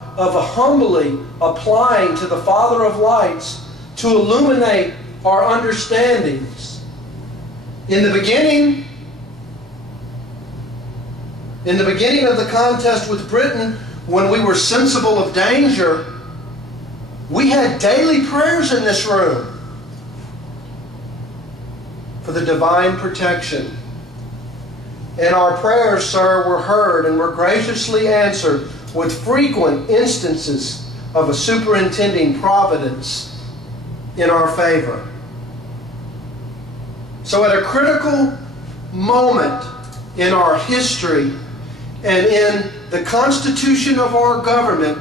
of humbly applying to the Father of lights to illuminate our understandings. In the beginning of the contest with Britain, when we were sensible of danger, we had daily prayers in this room for the divine protection. And our prayers, sir, were heard and were graciously answered with frequent instances of a superintending providence in our favor. So at a critical moment in our history and in the constitution of our government,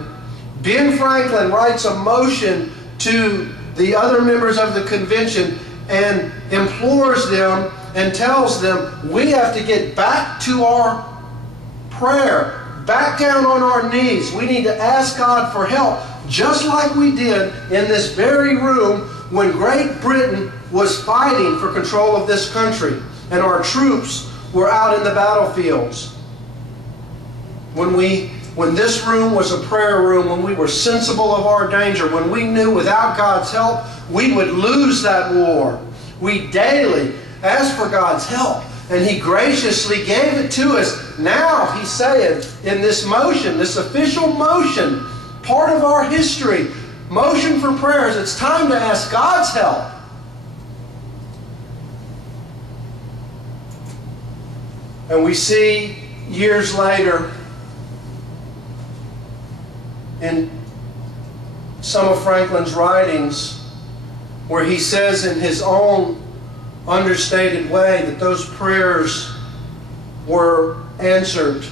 Ben Franklin writes a motion to the other members of the convention and implores them and tells them, we have to get back to our prayer, back down on our knees. We need to ask God for help, just like we did in this very room when Great Britain was fighting for control of this country and our troops were out in the battlefields. When this room was a prayer room, when we were sensible of our danger, when we knew without God's help we would lose that war, we daily asked for God's help, and He graciously gave it to us. Now He's saying in this motion, this official motion, part of our history, motion for prayers, it's time to ask God's help. And we see years later in some of Franklin's writings where he says in his own understated way that those prayers were answered,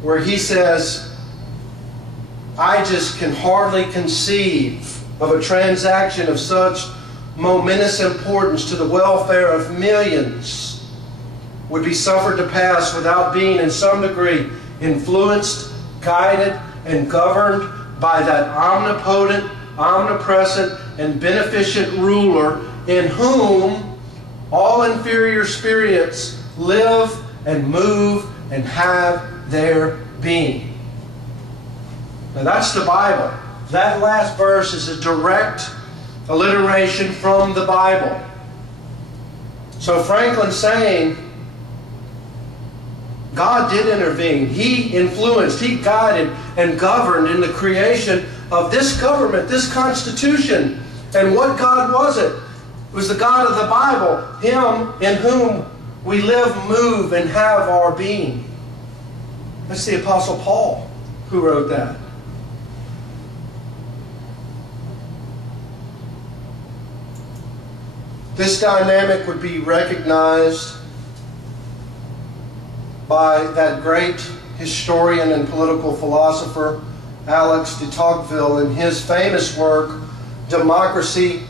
where he says, I just can hardly conceive of a transaction of such momentous importance to the welfare of millions would be suffered to pass without being in some degree influenced, guided, and governed by that omnipotent, omnipresent, and beneficent ruler in whom all inferior spirits live and move and have their being. Now that's the Bible. That last verse is a direct alliteration from the Bible. So Franklin's saying God did intervene. He influenced, He guided and governed in the creation of this government, this Constitution. And what God was it? It was the God of the Bible, Him in whom we live, move, and have our being. That's the Apostle Paul who wrote that. This dynamic would be recognized by that great historian and political philosopher Alex de Tocqueville in his famous work, Democracy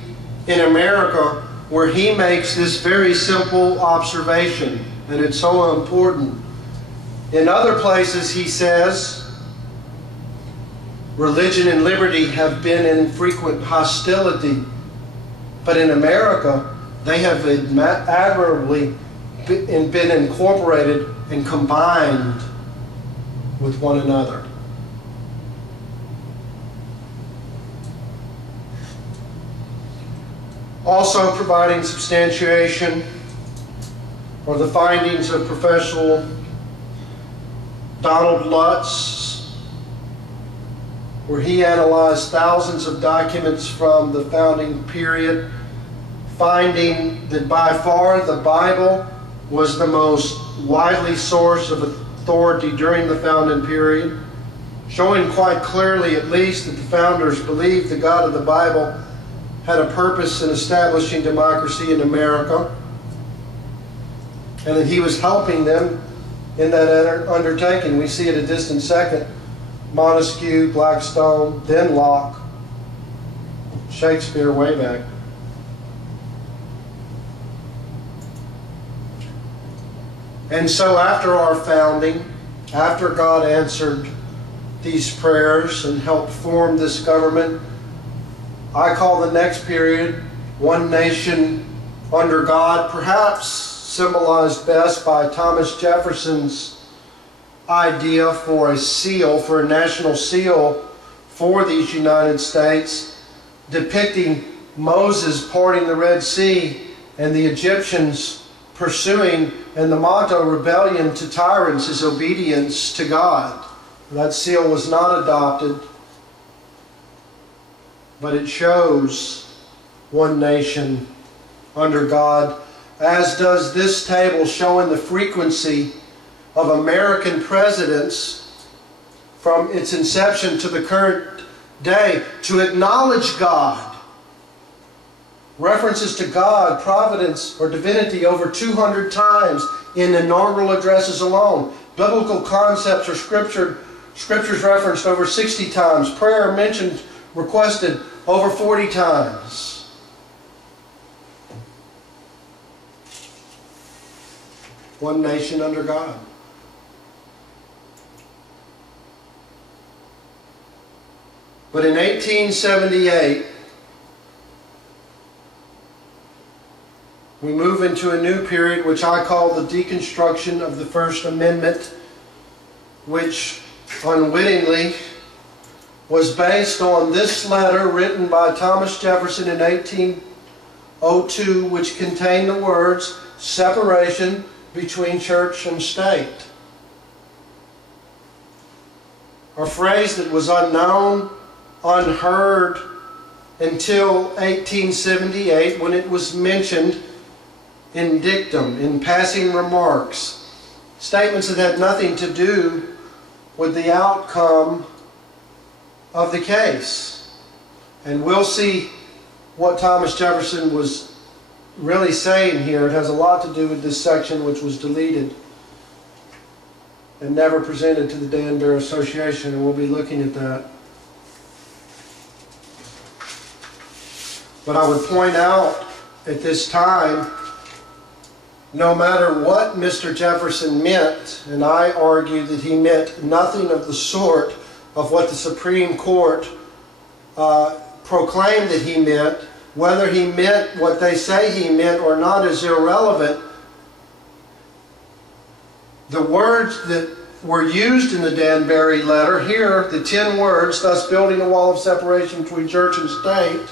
in America, where he makes this very simple observation, and it's so important. In other places he says, religion and liberty have been in frequent hostility, but in America they have admirably been incorporated and combined with one another. Also providing substantiation are the findings of professional Donald Lutz, where he analyzed thousands of documents from the founding period, finding that by far the Bible was the most widely source of authority during the founding period, showing quite clearly at least that the founders believed the God of the Bible had a purpose in establishing democracy in America, and that He was helping them in that undertaking. We see at a distant second Montesquieu, Blackstone, then Locke, Shakespeare way back. And so after our founding, after God answered these prayers and helped form this government, I call the next period one nation under God, perhaps symbolized best by Thomas Jefferson's idea for a seal, for a national seal for these United States, depicting Moses parting the Red Sea and the Egyptians pursuing, and the motto, rebellion to tyrants is obedience to God. That seal was not adopted, but it shows one nation under God, as does this table showing the frequency of American presidents from its inception to the current day to acknowledge God. References to God, providence, or divinity over 200 times in inaugural addresses alone. Biblical concepts or scriptures referenced over 60 times. Prayer mentioned, requested over 40 times. One nation under God. But in 1878, we move into a new period which I call the deconstruction of the First Amendment, which unwittingly was based on this letter written by Thomas Jefferson in 1802, which contained the words, separation between church and state. A phrase that was unknown, unheard until 1878, when it was mentioned in dictum, in passing remarks. Statements that had nothing to do with the outcome of the case. And we'll see what Thomas Jefferson was really saying here. It has a lot to do with this section, which was deleted and never presented to the Danbury Association, and we'll be looking at that. But I would point out at this time, no matter what Mr. Jefferson meant, and I argue that he meant nothing of the sort of what the Supreme Court proclaimed that he meant, whether he meant what they say he meant or not is irrelevant. The words that were used in the Danbury letter here, the 10 words, thus building a wall of separation between church and state,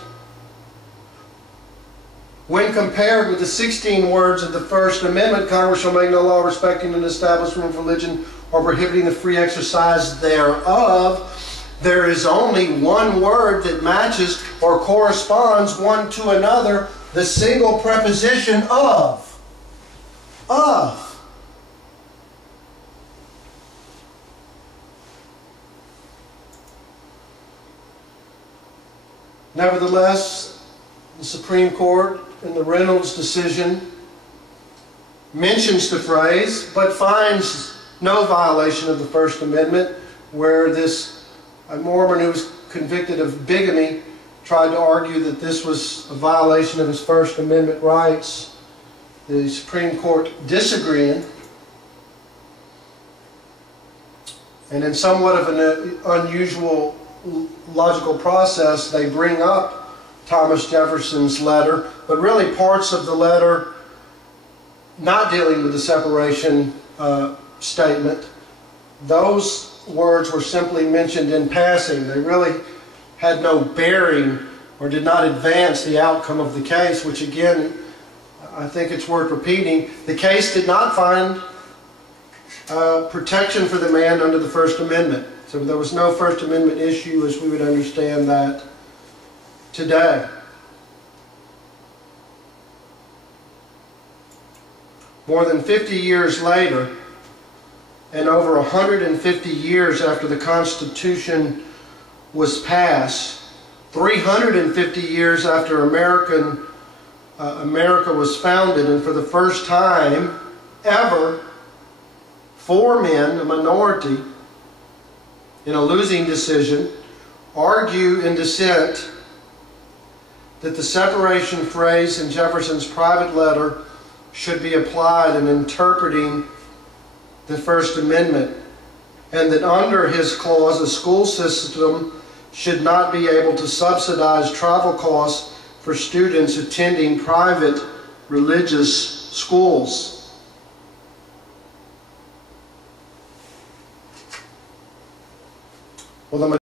when compared with the 16 words of the First Amendment, Congress shall make no law respecting an establishment of religion or prohibiting the free exercise thereof, there is only one word that matches or corresponds one to another, the single preposition of. Of. Nevertheless, the Supreme Court in the Reynolds decision mentions the phrase, but finds no violation of the First Amendment, where this Mormon who was convicted of bigamy tried to argue that this was a violation of his First Amendment rights. The Supreme Court disagreeing, and in somewhat of an unusual logical process, they bring up Thomas Jefferson's letter, but really parts of the letter not dealing with the separation statement. Those words were simply mentioned in passing. They really had no bearing or did not advance the outcome of the case, which again, I think it's worth repeating. The case did not find protection for the man under the First Amendment. So there was no First Amendment issue as we would understand that today. More than 50 years later, and over 150 years after the Constitution was passed, 350 years after America was founded, and for the first time ever, 4 men, a minority, in a losing decision, argue in dissent that the separation phrase in Jefferson's private letter should be applied in interpreting the First Amendment, and that under his clause, the school system should not be able to subsidize travel costs for students attending private religious schools. Well, the